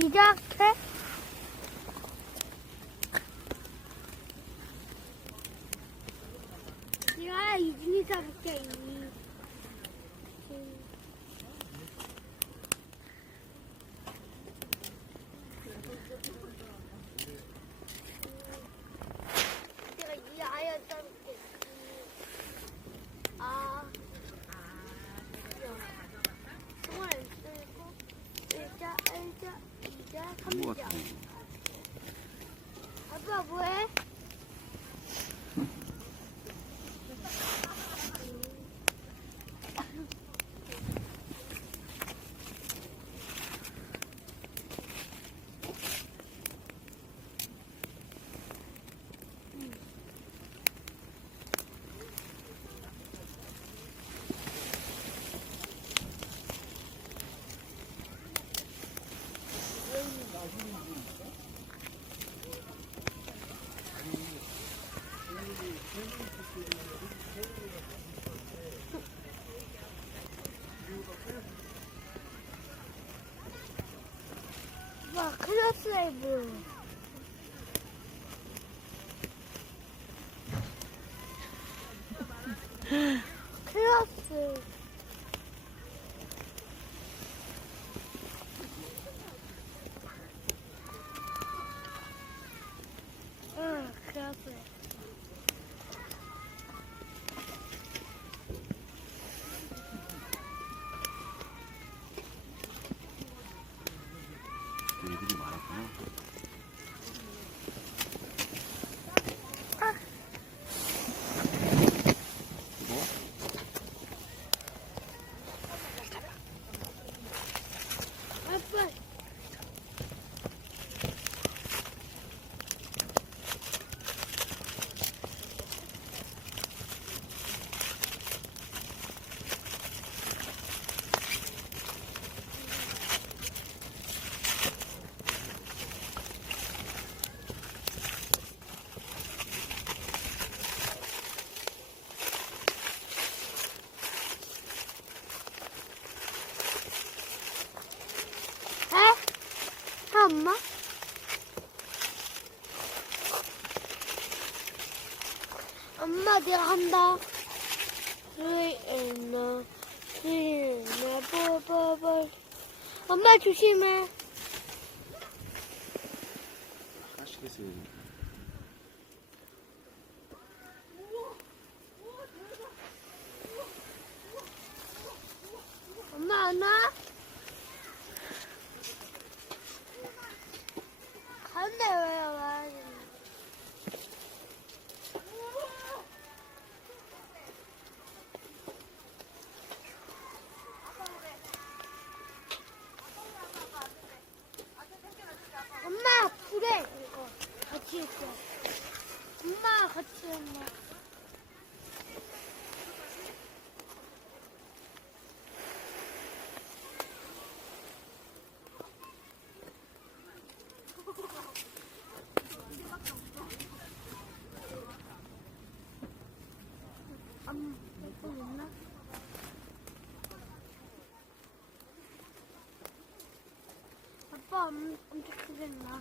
시작해. 야, 이준이 잡을게, 이. 내가 이 아야 잡을게. 아. 정말 쓰고, 일자, 이자, 뭐 3자. 같은 아빠 뭐해? 와, 클래스 라이브. 클래스. 응, 클래스. 애들이 많았구나. 뭐? 아빠. 해? 엄마? 엄마 내가 한다. 스이나 뽀뽀뽀. 엄마 조심해. 하시겠어요. 엄마 안 와? 가는데 왜 와야 되나? 엄마 불에 이거 같이 있어. 엄마 같이 엄마. 이거 있나? 아빠 엄청 크게 나.